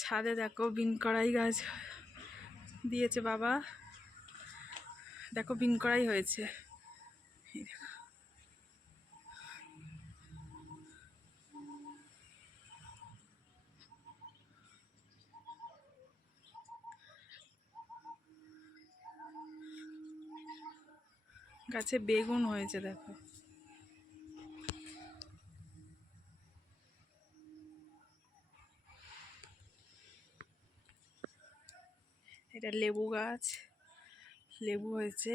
ছাদে দেখো বিন কড়াই গাছ দিয়েছে বাবা, দেখো বিন কড়াই হয়েছে। গাছে বেগুন হয়েছে দেখো। এটা লেবু গাছ, লেবু হয়েছে।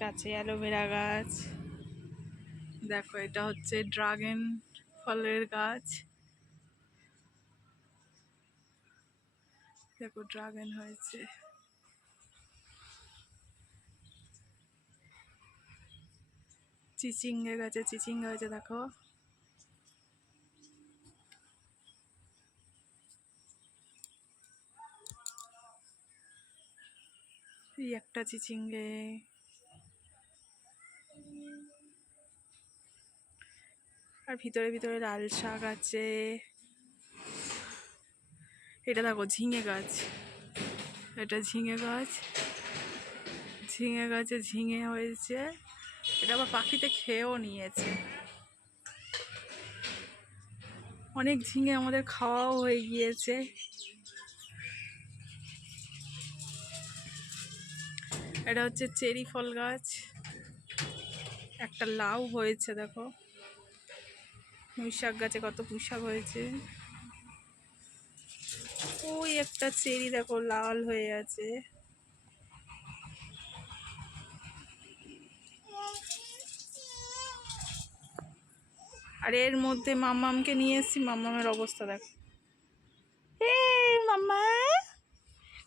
গাছে অ্যালোভেরা গাছ দেখো। এটা হচ্ছে ড্রাগন ফলের গাছ, দেখো ড্রাগন হয়েছে। চিচিঙ্গা গাছে চিচিঙ্গা হয়েছে দেখো। এই একটা চিচিঙ্গে। আর ভিতরে ভিতরে লাল শাক আছে। এটা দেখো ঝিঙে গাছ, এটা ঝিঙে গাছ। ঝিঙে গাছে ঝিঙে হয়েছে। এটা আবার পাখিতে খেয়েও নিয়েছে। অনেক ঝিঙে আমাদের খাওয়াও হয়ে গিয়েছে। এটা হচ্ছে চেরি ফল গাছ। একটা লাউ হয়েছে দেখো। পুঁই শাক গাছে কত পুঁই শাক হয়েছে। ওই একটা চেরি দেখো লাল হয়ে আছে। আর এর মধ্যে মাম্মামকে নিয়ে এসেছি, মাম্মামের অবস্থা দেখো। এই মাম্মা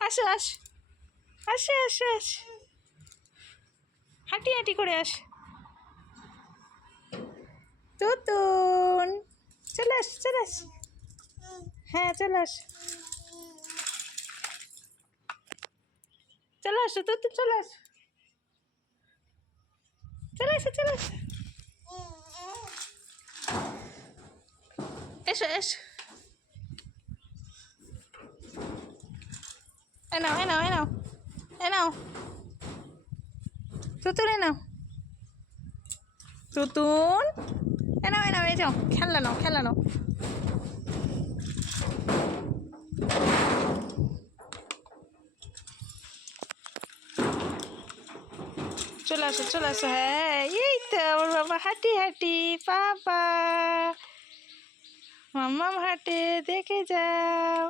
আসো আসো আসো আসো আসো, হাঁটি হাঁটি করে আস। তুতুন চলে আস চলে আস। হ্যাঁ চলে আস, চলে আসো তুতুন চলে আস, চলে আসো চলে আসো। এসো এসো, এনাও এনাও এনাও এনাও তুতুন, এনাও তুতুন, এনাও এনাও, এই যাও খেলনা নাও খেলনা নাও। চলে আসো চলে আসো। হ্যাঁ এই তো আমার বাবা হাঁটি হাঁটি, বাবা মাম্মাম হাঁটে দেখে যাও।